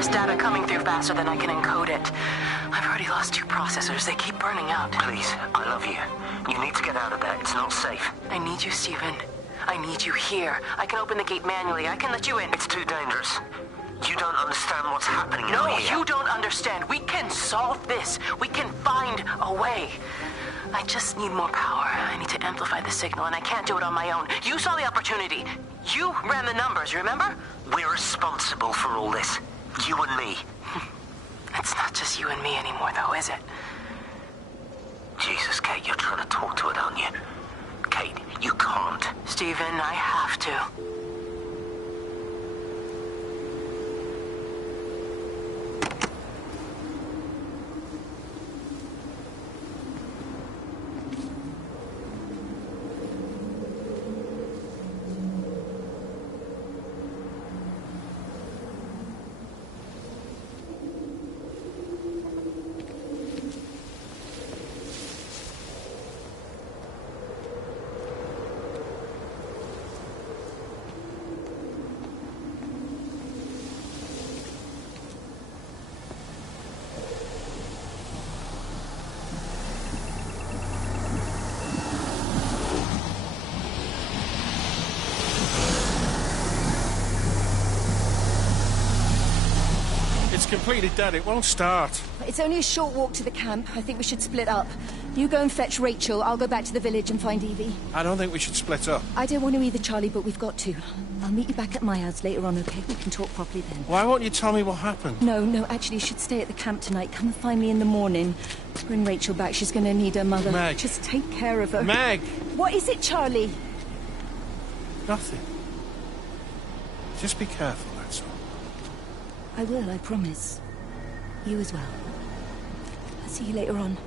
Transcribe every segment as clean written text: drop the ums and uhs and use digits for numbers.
There's data coming through faster than I can encode it. I've already lost 2 processors. They keep burning out. Please, I love you. You need to get out of there. It's not safe. I need you, Stephen. I need you here. I can open the gate manually. I can let you in. It's too dangerous. You don't understand what's happening No, out here. you don't understand. We can solve this. We can find a way. I just need more power. I need to amplify the signal, and I can't do it on my own. You saw the opportunity. You ran the numbers, remember? We're responsible for all this. You and me. It's not just you and me anymore, though, is it? Jesus, Kate, you're trying to talk to it, aren't you? Kate, you can't. Stephen, I have to. Completely dead. It won't start. It's only a short walk to the camp. I think we should split up. You go and fetch Rachel. I'll go back to the village and find Evie. I don't think we should split up. I don't want to either, Charlie, but we've got to. I'll meet you back at my house later on, okay? We can talk properly then. Why won't you tell me what happened? No, actually, you should stay at the camp tonight. Come and find me in the morning. Bring Rachel back. She's going to need her mother. Meg. Just take care of her. Meg! What is it, Charlie? Nothing. Just be careful, that's all. I will, I promise. You as well. I'll see you later on.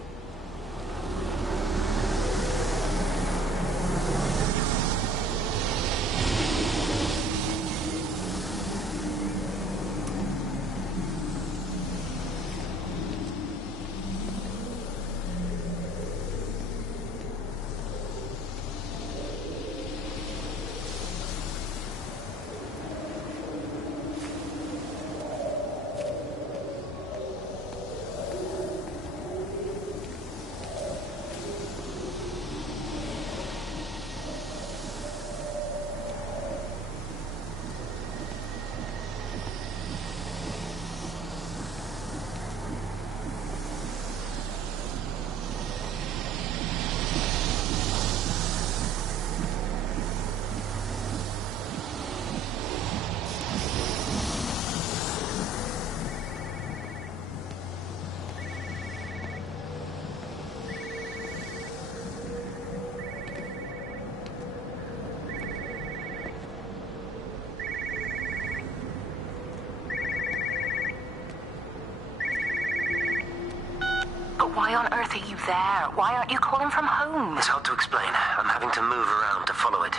Why on earth are you there? Why aren't you calling from home? It's hard to explain. I'm having to move around to follow it.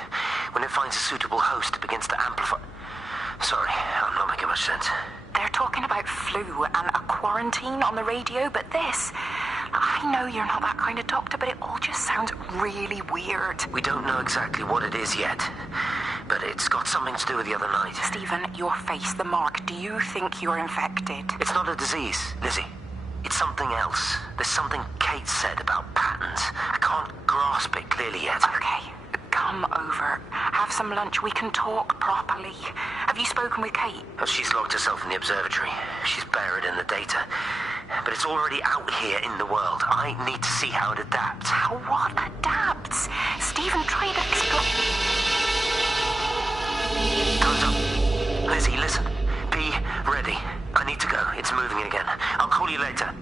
When it finds a suitable host, it begins to amplify. Sorry, I'm not making much sense. They're talking about flu and a quarantine on the radio, but this... I know you're not that kind of doctor, but it all just sounds really weird. We don't know exactly what it is yet, but it's got something to do with the other night. Stephen, your face, the mark. Do you think you're infected? It's not a disease, Lizzie. It's something else. There's something Kate said about patterns. I can't grasp it clearly yet. Okay, come over. Have some lunch. We can talk properly. Have you spoken with Kate? Oh, she's locked herself in the observatory. She's buried in the data. But it's already out here in the world. I need to see how it adapts. How what adapts? Stephen, try to explain. Time's up. Lizzie, listen. Be ready. I need to go. It's moving again. I'll call you later.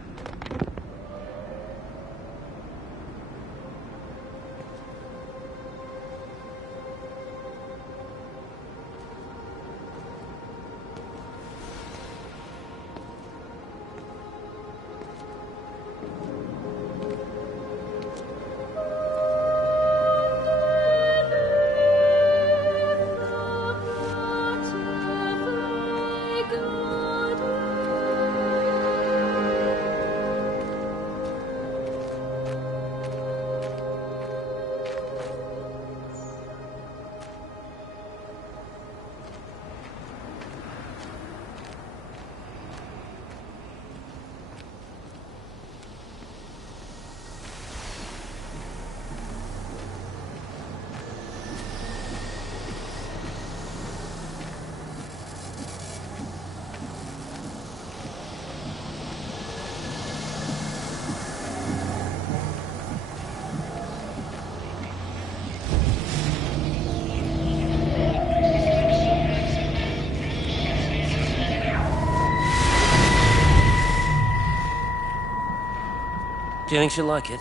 Do you think she'll like it?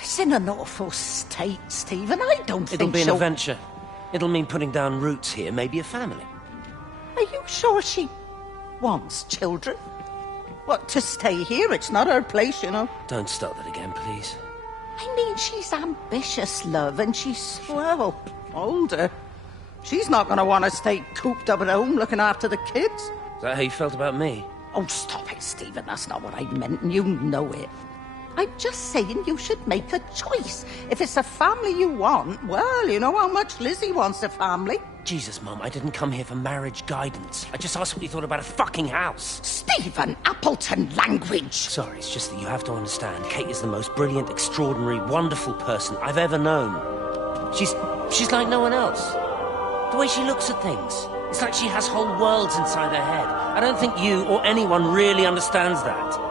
It's in an awful state, Stephen. I don't It'll think be an she'll... adventure. It'll mean putting down roots here, maybe a family. Are you sure she wants children? What, to stay here? It's not her place, you know. Don't start that again, please. I mean, she's ambitious, love, and she's, well, older. She's not going to want to stay cooped up at home looking after the kids. Is that how you felt about me? Oh, stop it, Stephen. That's not what I meant, and you know it. I'm just saying you should make a choice. If it's a family you want, well, you know how much Lizzie wants a family. Jesus, Mum, I didn't come here for marriage guidance. I just asked what you thought about a fucking house. Stephen Appleton language. Sorry, it's just that you have to understand. Kate is the most brilliant, extraordinary, wonderful person I've ever known. She's like no one else. The way she looks at things. It's like she has whole worlds inside her head. I don't think you or anyone really understands that.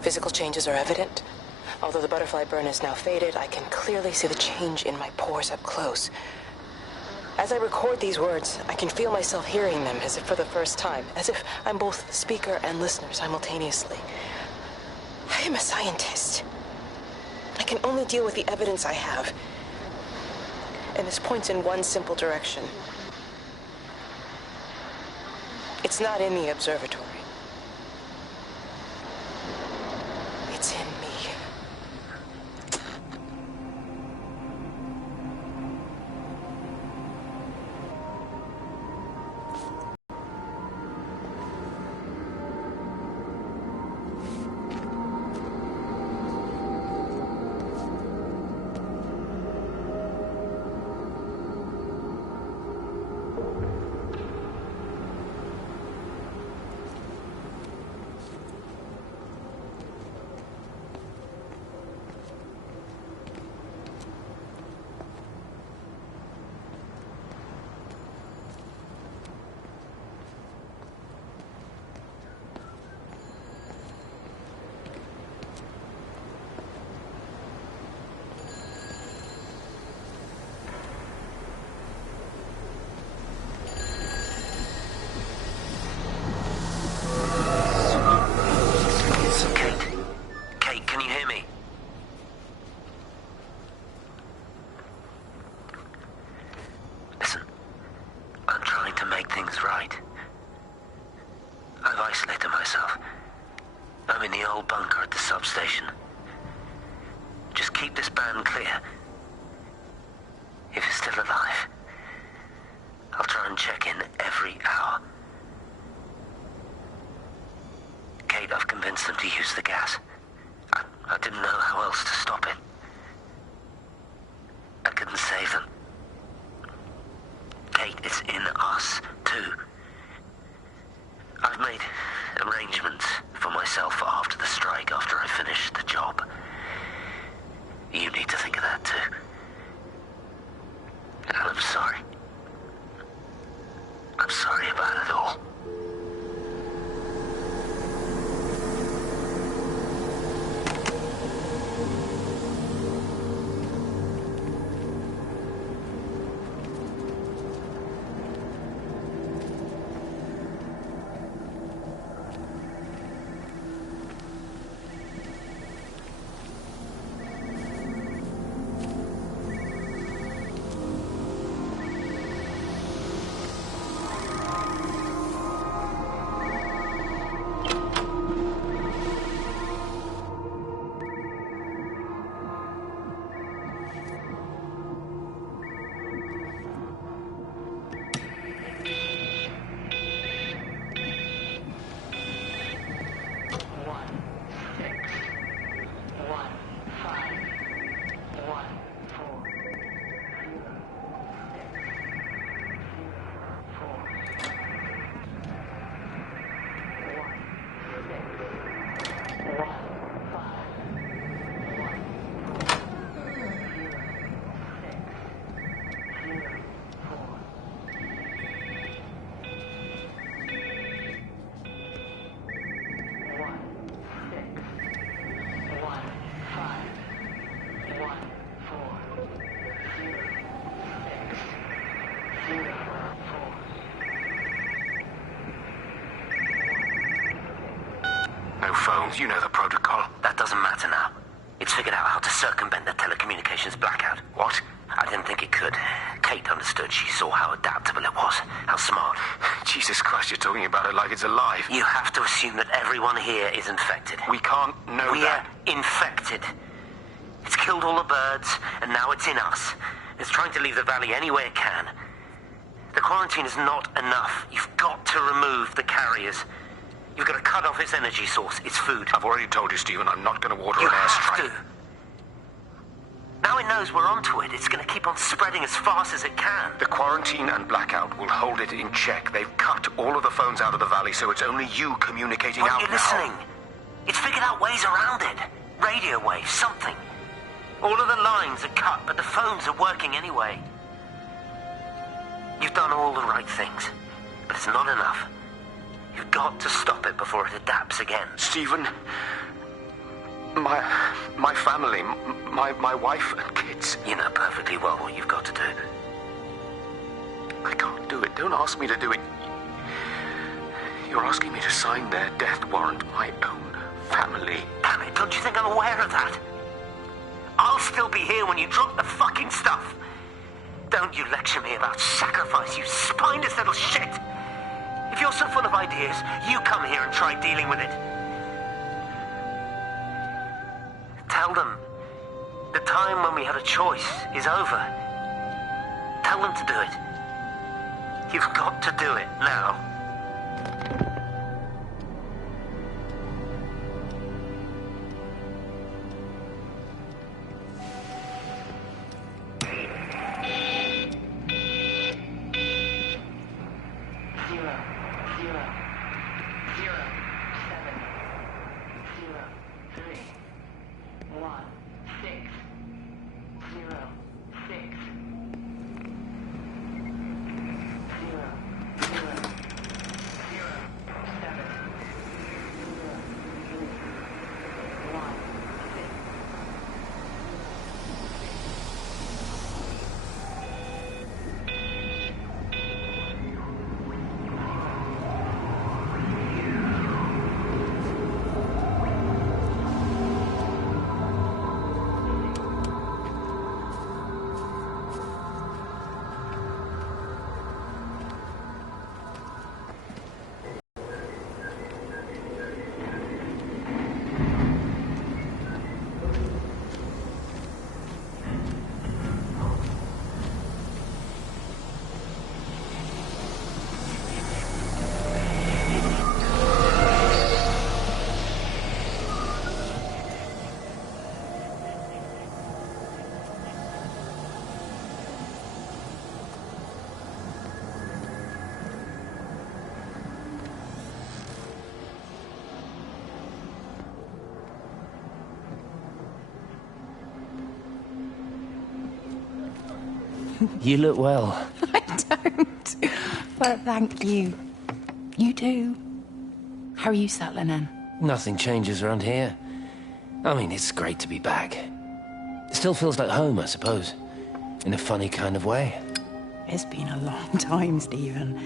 Physical changes are evident. Although the butterfly burn is now faded, I can clearly see the change in my pores up close. As I record these words, I can feel myself hearing them as if for the first time, as if I'm both speaker and listener simultaneously. I am a scientist. I can only deal with the evidence I have. And this points in one simple direction. It's not in the observatory. It's in me. Kate, it's in us, too. I've made arrangements for myself after the strike, after I finish the job. You need to think of that, too. And I'm sorry. I'm sorry about it all. No phones, you know the protocol. That doesn't matter now. It's figured out how to circumvent the telecommunications blackout. What? I didn't think it could. Kate understood. She saw how adaptable it was. How smart. Jesus Christ, you're talking about it like it's alive. You have to assume that everyone here is infected. We can't know that. We're infected. It's killed all the birds, and now it's in us. It's trying to leave the valley any way it can. The quarantine is not enough. You've got to remove the carriers. You've got to cut off its energy source, its food. I've already told you, Stephen, I'm not going to order You an have airstrike. to. Now it knows we're onto it. It's going to keep on spreading as fast as it can. The quarantine and blackout will hold it in check. They've cut all of the phones out of the valley, so it's only you communicating out Aren't you now. listening? It's figured out ways around it. Radio waves, something. All of the lines are cut, but the phones are working anyway. You've done all the right things, but it's not enough. You've got to stop it before it adapts again. Stephen, my family, my wife and kids. You know perfectly well what you've got to do. I can't do it. Don't ask me to do it. You're asking me to sign their death warrant, my own family. Damn it, don't you think I'm aware of that? I'll still be here when you drop the fucking stuff. Don't you lecture me about sacrifice, you spineless little shit. If you're so full of ideas, you come here and try dealing with it. Tell them the time when we had a choice is over. Tell them to do it. You've got to do it now. You look well. I don't. But thank you. You do. How are you settling in? Nothing changes around here. I mean, it's great to be back. It still feels like home, I suppose. In a funny kind of way. It's been a long time, Stephen.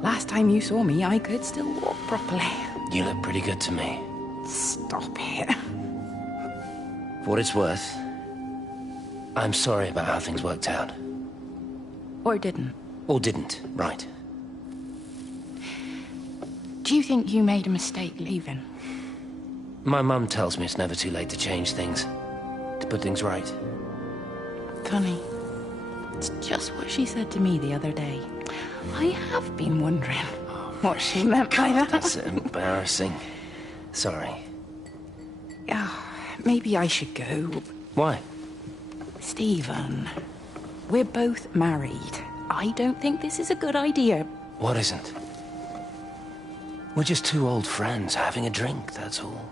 Last time you saw me, I could still walk properly. You look pretty good to me. Stop it. For what it's worth, I'm sorry about how things worked out. Or didn't. Or didn't, right. Do you think you made a mistake leaving? My mum tells me it's never too late to change things. To put things right. Funny. It's just what she said to me the other day. I have been wondering what she meant by that. That's embarrassing. Sorry. Maybe I should go. Why? Stephen, we're both married. I don't think this is a good idea. What isn't? We're just two old friends having a drink, that's all.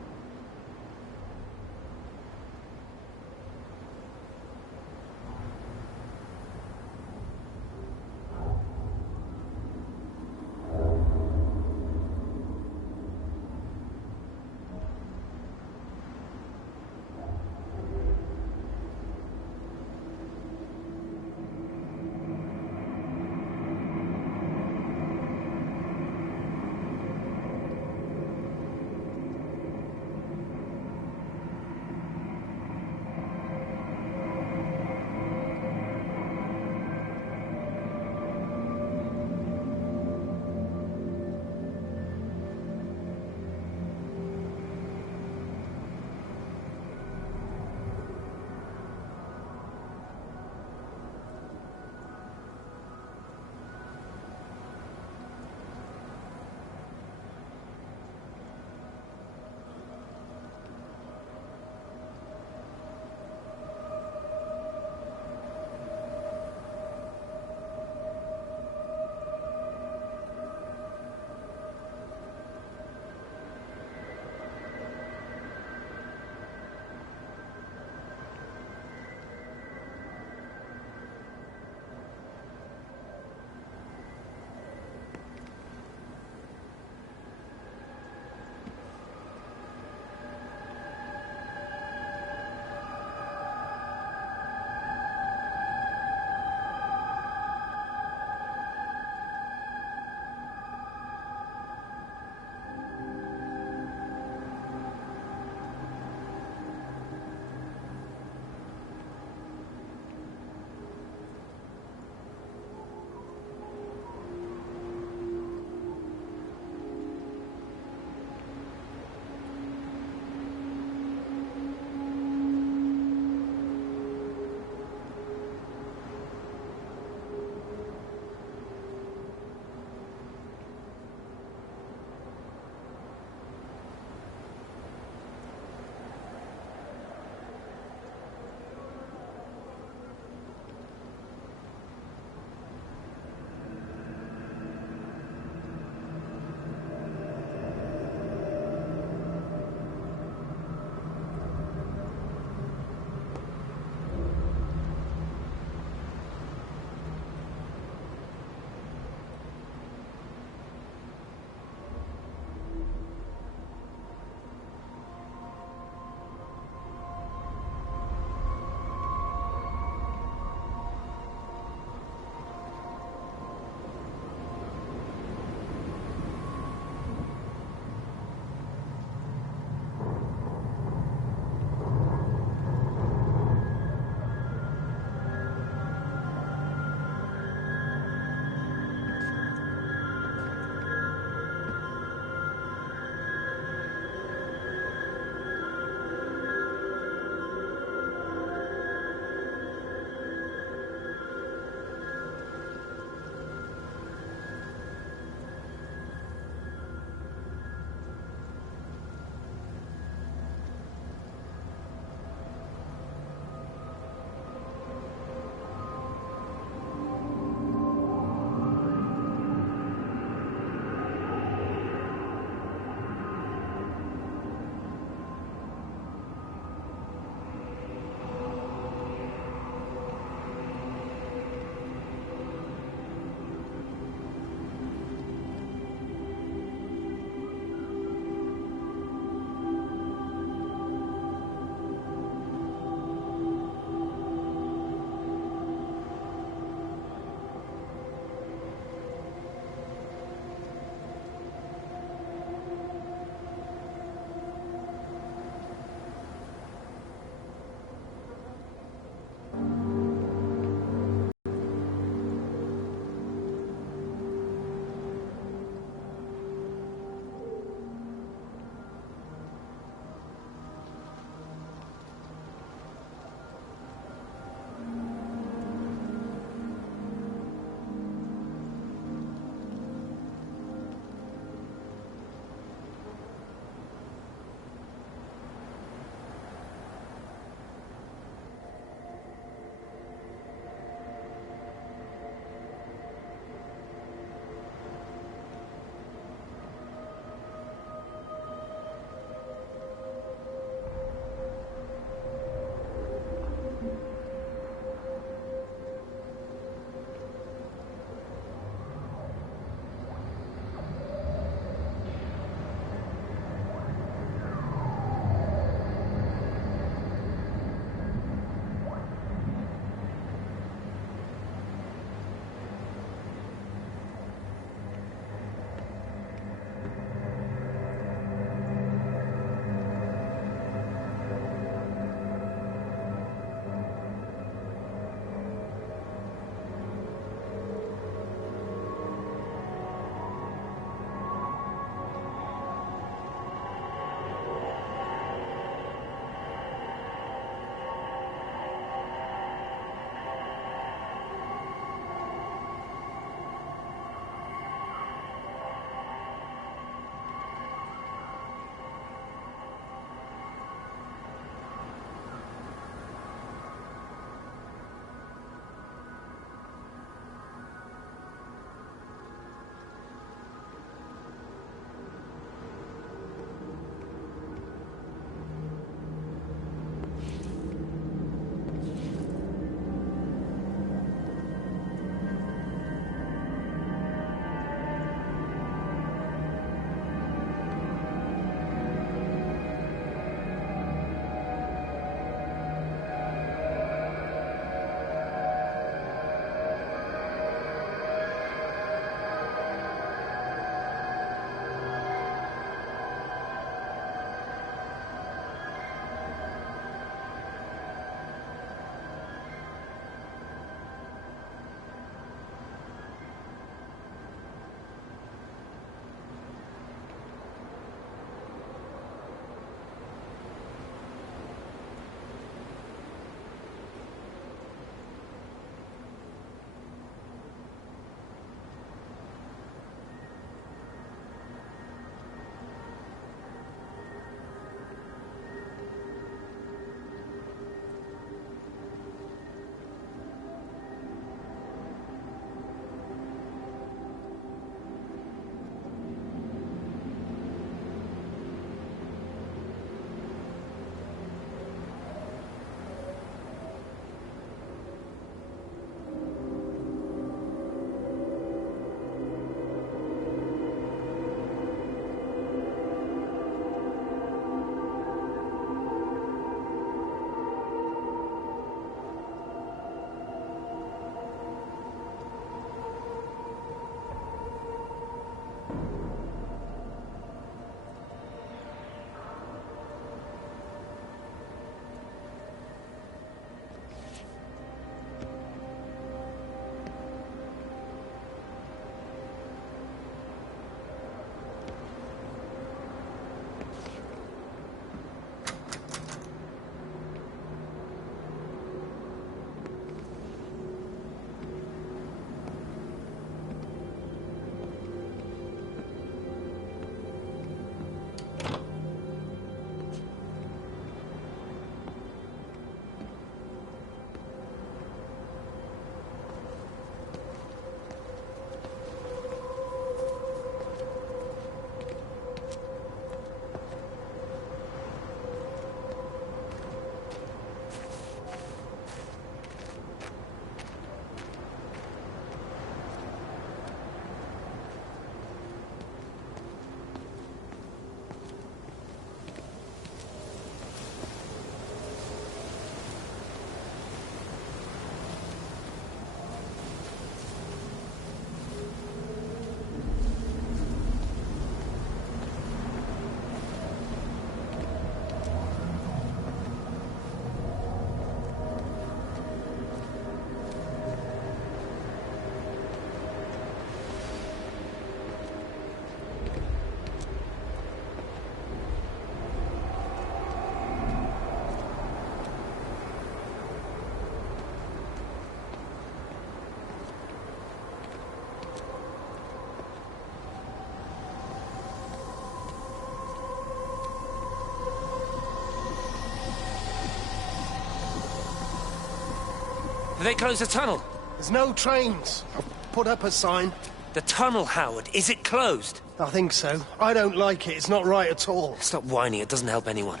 Have they closed the tunnel? There's no trains. I've put up a sign. The tunnel, Howard. Is it closed? I think so. I don't like it. It's not right at all. Stop whining. It doesn't help anyone.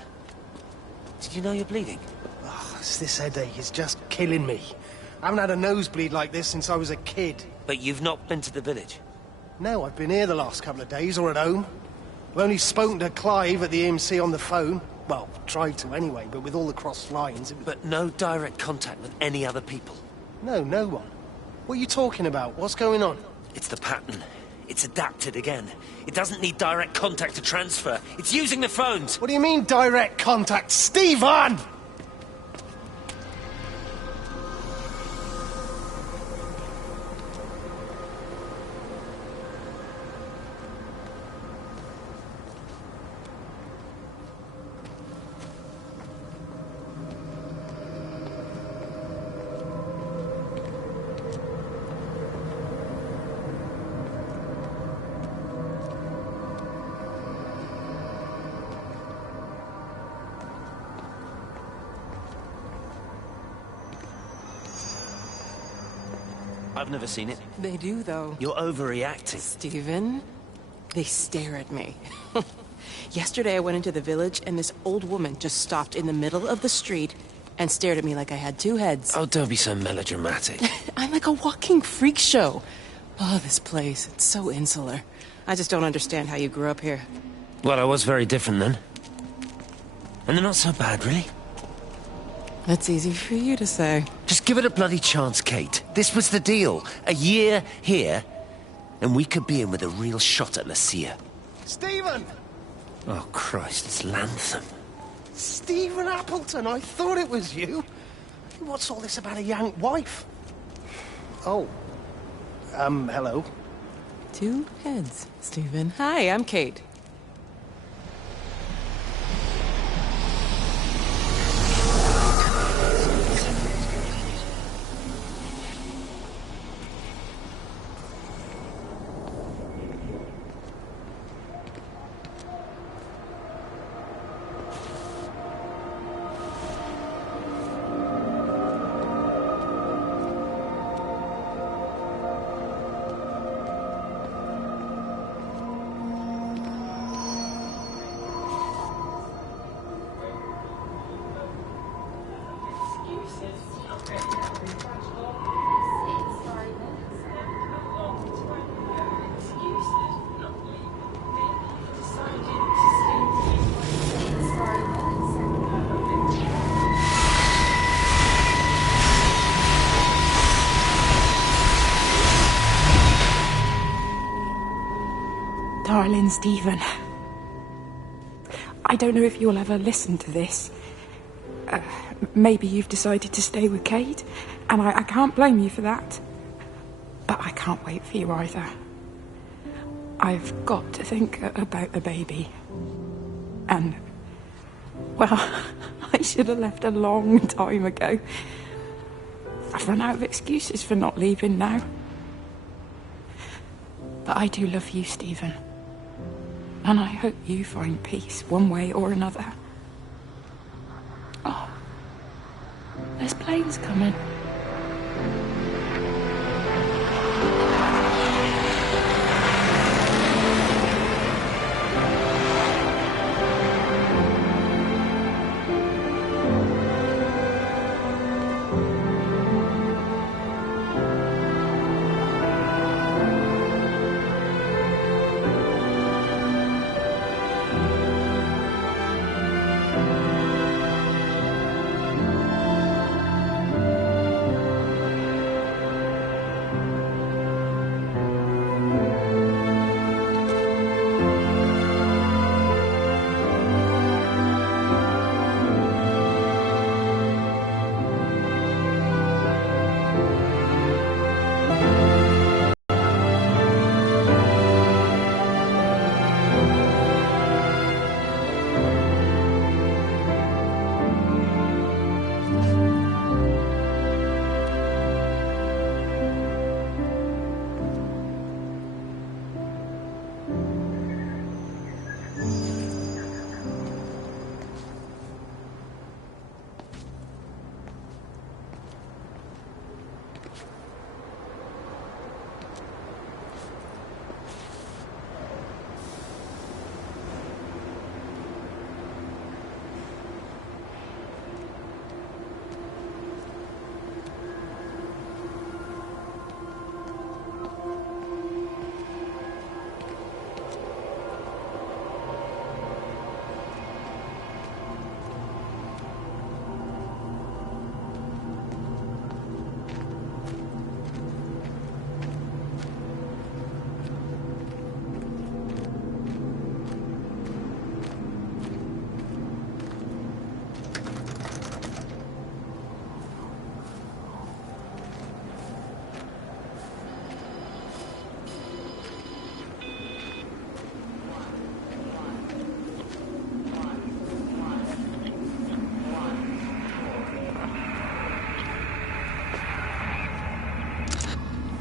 Did you know you're bleeding? Oh, this headache is just killing me. I haven't had a nosebleed like this since I was a kid. But you've not been to the village? No, I've been here the last couple of days, or at home. I've only spoken to Clive at the EMC on the phone. Well, tried to anyway, but with all the crossed lines... But no direct contact with any other people? No, no one. What are you talking about? What's going on? It's the pattern. It's adapted again. It doesn't need direct contact to transfer. It's using the phones. What do you mean, direct contact? Stephen! I've never seen it. They do, though. You're overreacting. Stephen, they stare at me. Yesterday I went into the village and this old woman just stopped in the middle of the street and stared at me like I had two heads. Oh, don't be so melodramatic. I'm like a walking freak show. Oh, this place, it's so insular. I just don't understand how you grew up here. Well, I was very different then. And they're not so bad, really. That's easy for you to say. Just give it a bloody chance, Kate. This was the deal. A year here, and we could be in with a real shot at Lucia. Stephen! Oh, Christ, it's Lantham. Stephen Appleton, I thought it was you. What's all this about a Yank wife? Oh. Hello. Two heads, Stephen. Hi, I'm Kate. Darling Stephen, I don't know if you'll ever listen to this. Maybe you've decided to stay with Kate, and I can't blame you for that. But I can't wait for you either. I've got to think about the baby. And, well, I should have left a long time ago. I've run out of excuses for not leaving now. But I do love you, Stephen. And I hope you find peace one way or another. Oh, there's planes coming.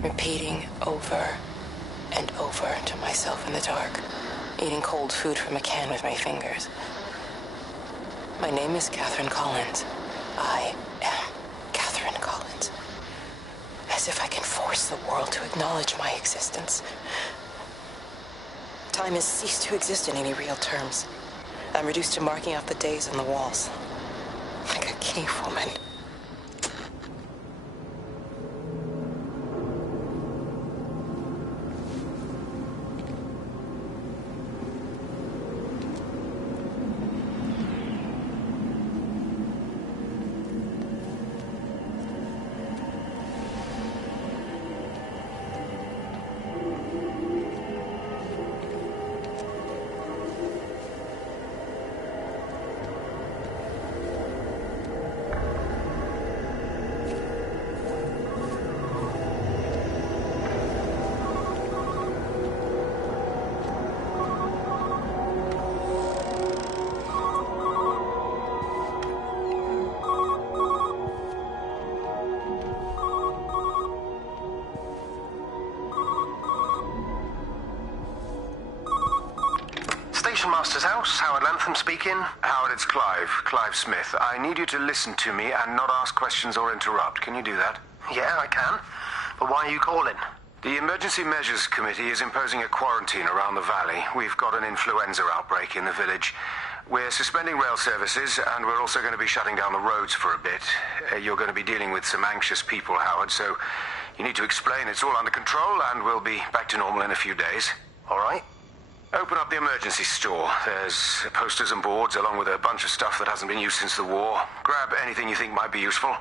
repeating over and over to myself in the dark, eating cold food from a can with my fingers. My name is Catherine Collins. I am Catherine Collins. As if I can force the world to acknowledge my existence. Time has ceased to exist in any real terms. I'm reduced to marking out the days on the walls. Like a cave woman. Master's house, Howard Lantham speaking. Howard, it's Clive. Clive Smith. I need you to listen to me and not ask questions or interrupt. Can you do that? Yeah, I can. But why are you calling? The Emergency Measures Committee is imposing a quarantine around the valley. We've got an influenza outbreak in the village. We're suspending rail services, and we're also going to be shutting down the roads for a bit. You're going to be dealing with some anxious people, Howard, so you need to explain it's all under control, and we'll be back to normal in a few days. All right. Open up the emergency store. There's posters and boards along with a bunch of stuff that hasn't been used since the war. Grab anything you think might be useful.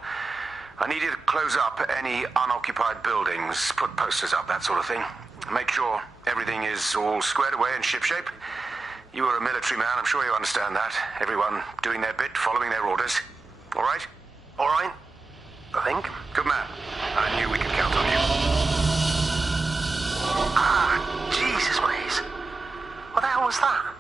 I need you to close up any unoccupied buildings, put posters up, that sort of thing. Make sure everything is all squared away and shipshape. You are a military man, I'm sure you understand that. Everyone doing their bit, following their orders. All right? All right. I think. Good man. I knew we could count on you. Ah, Jesus, Maze. What the hell was that?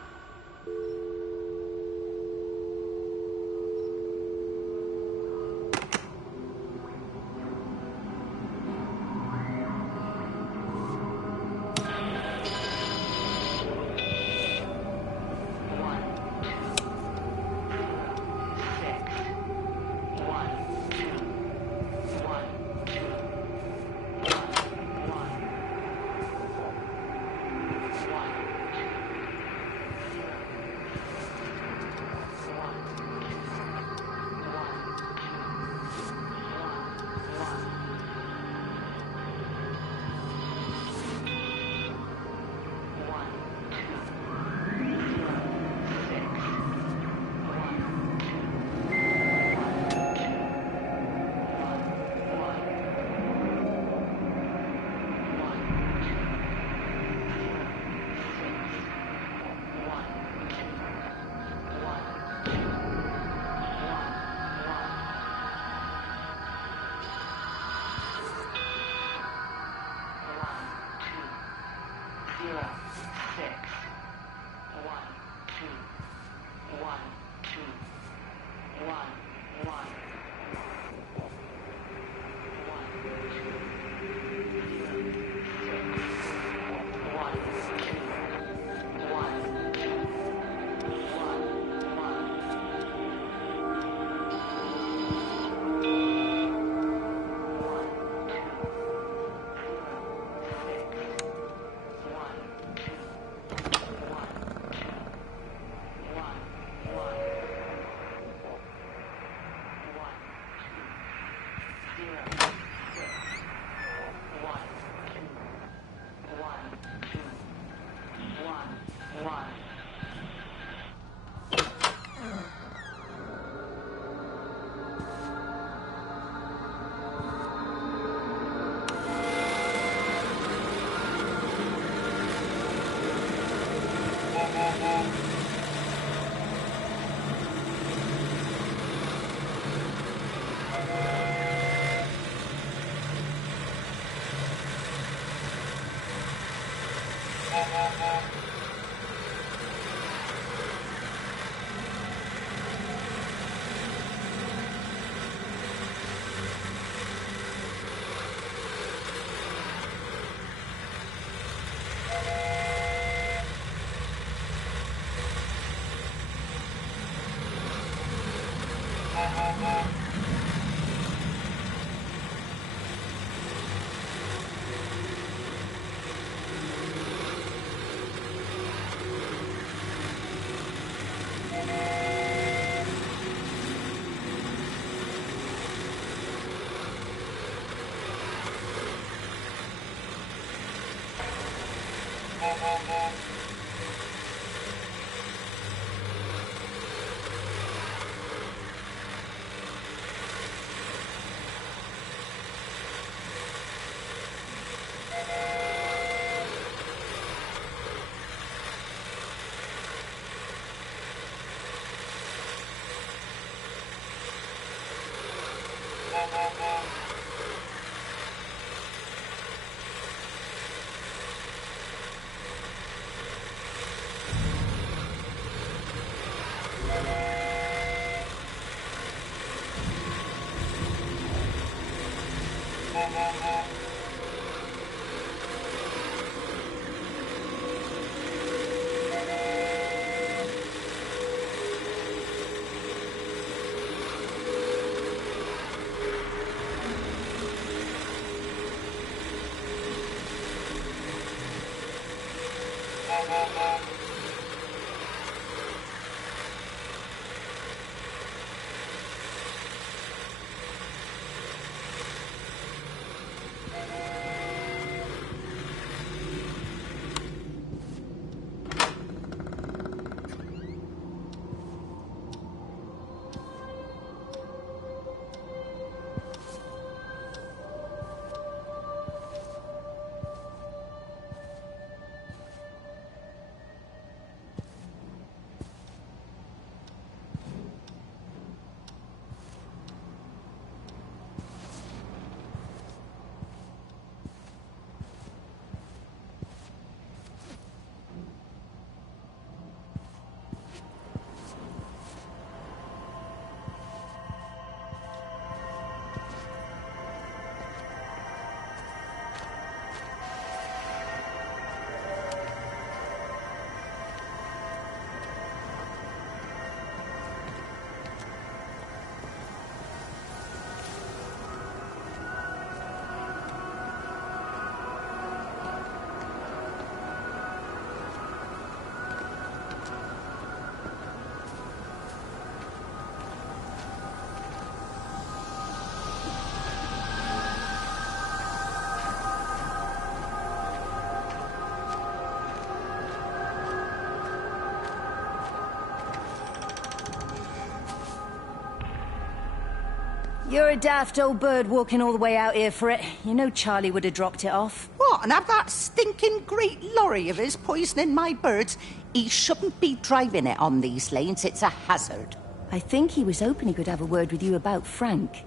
You're a daft old bird walking all the way out here for it. You know Charlie would have dropped it off. What, and have that stinking great lorry of his poisoning my birds? He shouldn't be driving it on these lanes. It's a hazard. I think he was hoping he could have a word with you about Frank.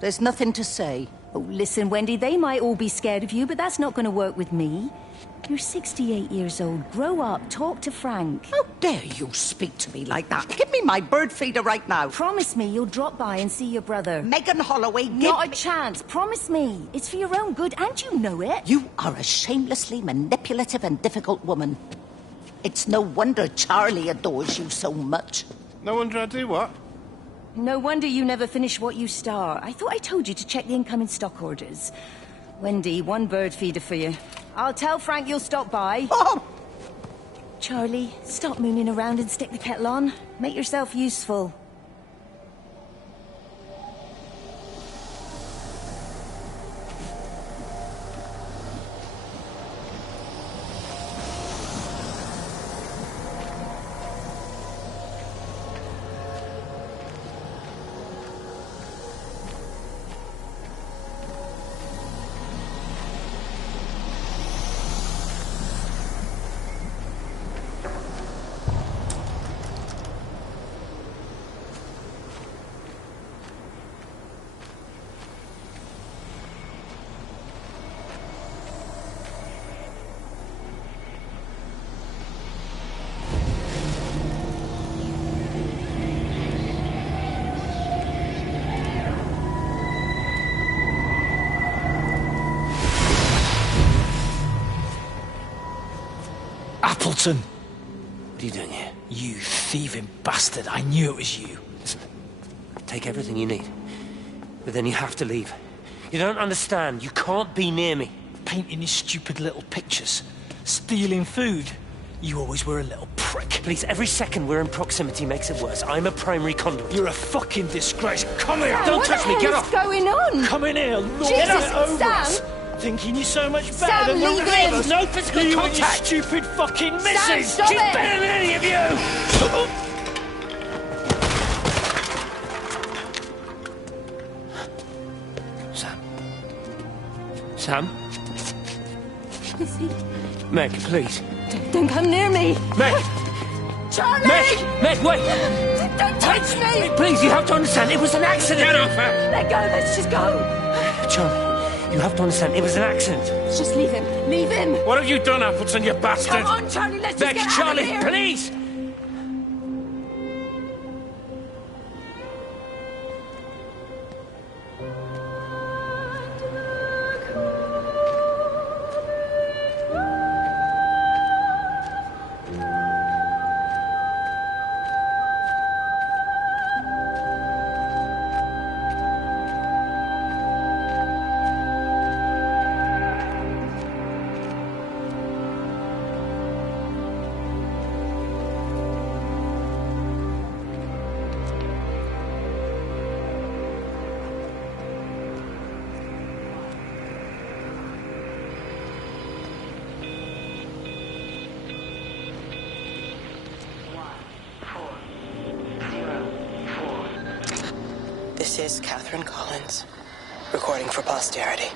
There's nothing to say. Oh, listen, Wendy, they might all be scared of you, but that's not going to work with me. You're 68 years old. Grow up. Talk to Frank. How dare you speak to me like that? Give me my bird feeder right now. Promise me you'll drop by and see your brother. Megan Holloway, Not a chance. Promise me. It's for your own good, and you know it. You are a shamelessly manipulative and difficult woman. It's no wonder Charlie adores you so much. No wonder I do what? No wonder you never finish what you start. I thought I told you to check the incoming stock orders. Wendy, one bird feeder for you. I'll tell Frank you'll stop by. Oh! Charlie, stop mooning around and stick the kettle on. Make yourself useful. Appleton! What are you doing here? You thieving bastard. I knew it was you. Listen, take everything you need. But then you have to leave. You don't understand. You can't be near me. Painting your stupid little pictures. Stealing food. You always were a little prick. Please, every second we're in proximity makes it worse. I'm a primary conduit. You're a fucking disgrace. Come here! Don't touch me, get off! What's going on? Come in here, Lord. Jesus, Get over Sam! us. Thinking you're so much better Sam, than the leave rest him. of us. No physical You contact. and your stupid fucking missus! stop She's it. better than any of you! Sam. Sam? Lizzie, Meg, please. don't come near me. Meg! Charlie! Meg, wait! Don't touch me! Please, you have to understand, it was an accident! Get off her! Let go, let's just go. Charlie, you have to understand, it was an accident. Just leave him. Leave him. What have you done, Appleton, you bastard? Come on, Charlie, let's just Meg, get out Charlie, of here. please! is Catherine Collins, recording for posterity.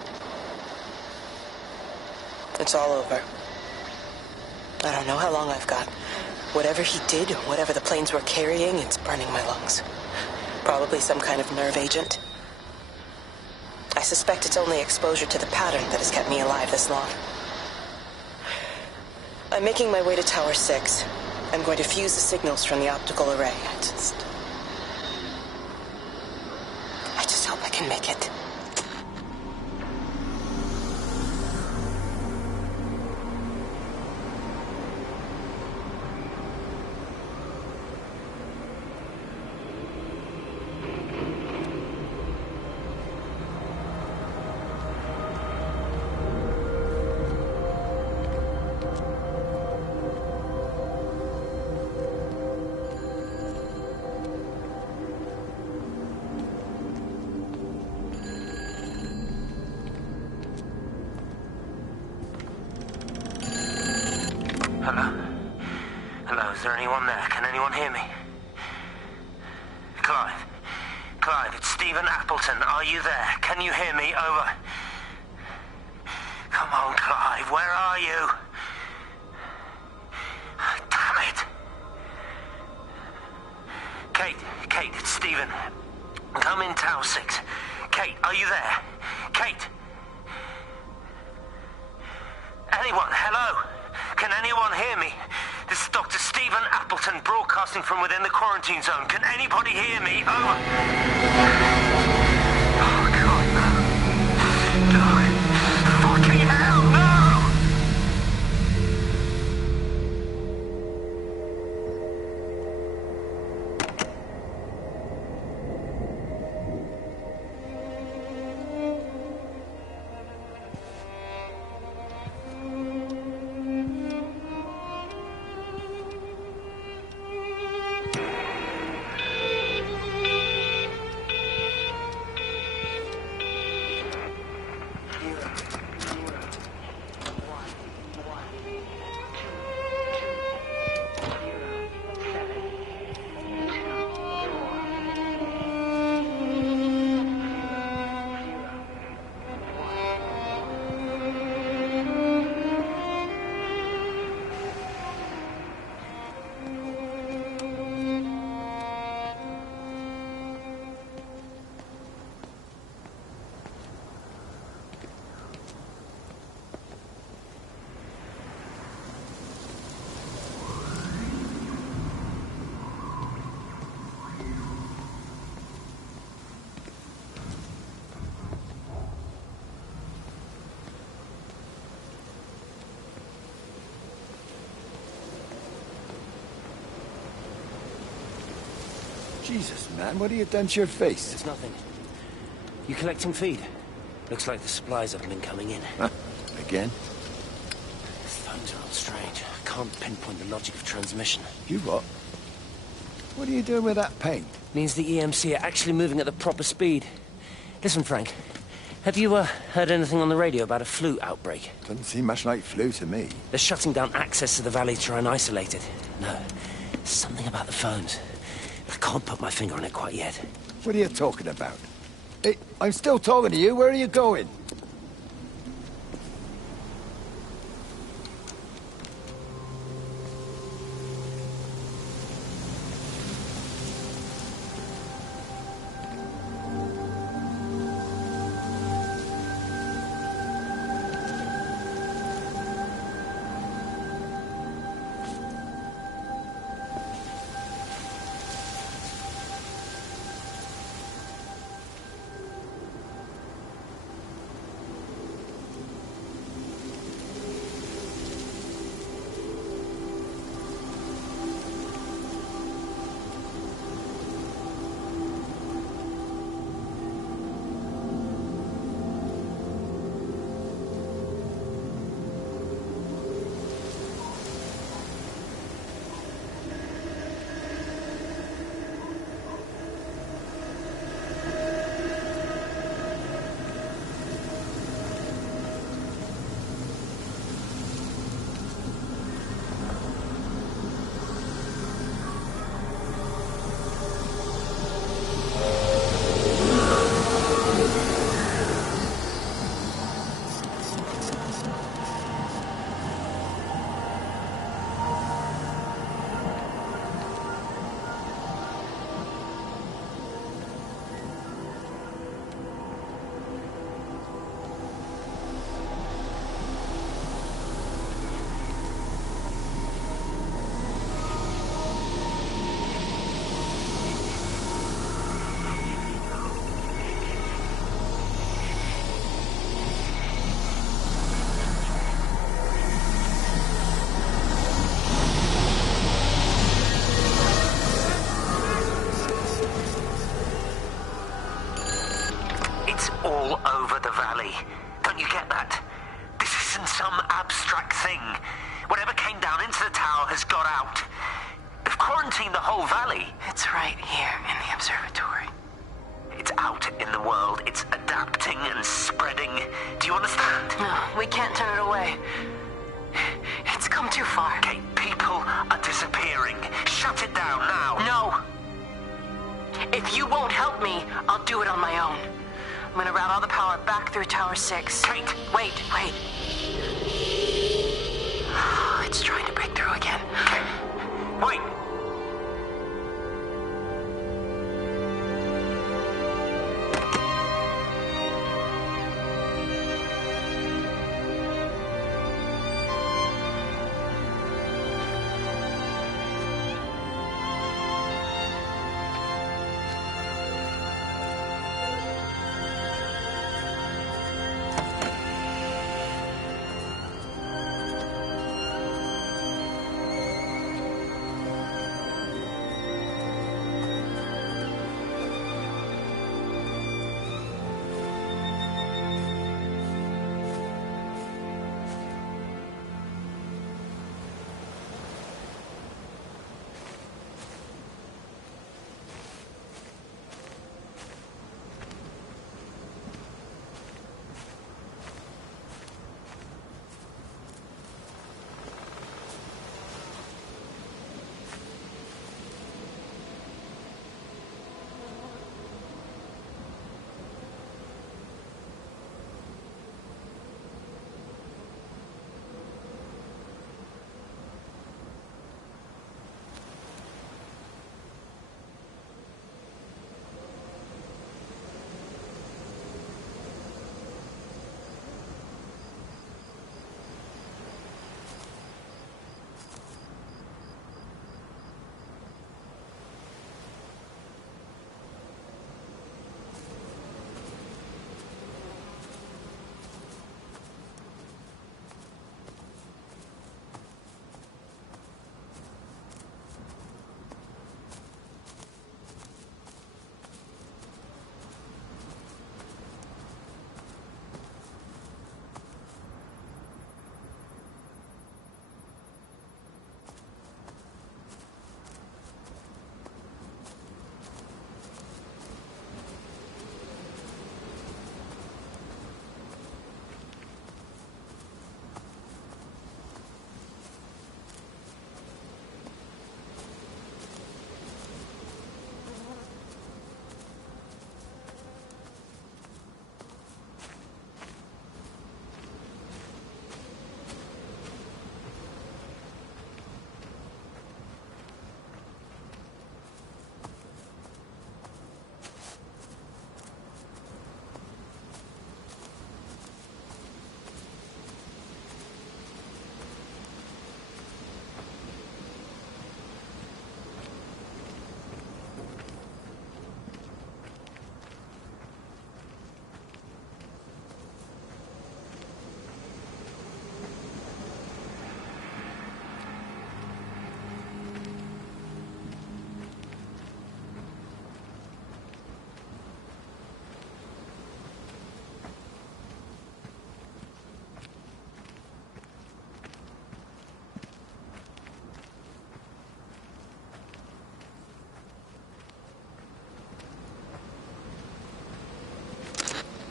It's all over. I don't know how long I've got. Whatever he did, whatever the planes were carrying, it's burning my lungs. Probably some kind of nerve agent. I suspect it's only exposure to the pattern that has kept me alive this long. I'm making my way to Tower 6. I'm going to fuse the signals from the optical array. I just hope I can make it. Hello? Hello, is there anyone there? Can anyone hear me? Clive? Clive, it's Stephen Appleton. Are you there? Can you hear me? Over. Come on, Clive, where are you? Damn it. Kate, it's Stephen. Come in Tower 6. Kate, are you there? Kate? Anyone? Hello? Can anyone hear me? This is Dr. Stephen Appleton broadcasting from within the quarantine zone. Can anybody hear me? Over. Oh, God, no. No. Fucking hell, no! Jesus, man, what have you done to your face? It's nothing. You collecting feed? Looks like the supplies haven't been coming in. Huh? Again? These phones are all strange. I can't pinpoint the logic of transmission. You what? What are you doing with that paint? Means the EMC are actually moving at the proper speed. Listen, Frank. Have you heard anything on the radio about a flu outbreak? Doesn't seem much like flu to me. They're shutting down access to the valley to try and isolate it. No, something about the phones. I can't put my finger on it quite yet. What are you talking about? Hey, I'm still talking to you. Where are you going? valley. Don't you get that? This isn't some abstract thing. Whatever came down into the tower has got out. They've quarantined the whole valley. It's right here in the observatory. It's out in the world. It's adapting and spreading. Do you understand? No, we can't turn it away. It's come too far. Kate, people are disappearing. Shut it down now. No. If you won't help me, I'll do it on my own. I'm gonna route all the power back through Tower 6. Kate! Wait. It's trying to break through again. Kate! Wait!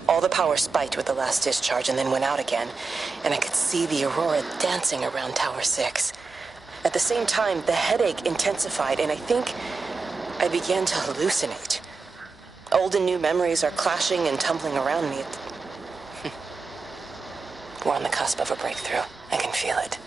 All the power spiked with the last discharge and then went out again, and I could see the aurora dancing around Tower 6. At the same time, the headache intensified, and I think I began to hallucinate. Old and new memories are clashing and tumbling around me. We're on the cusp of a breakthrough. I can feel it.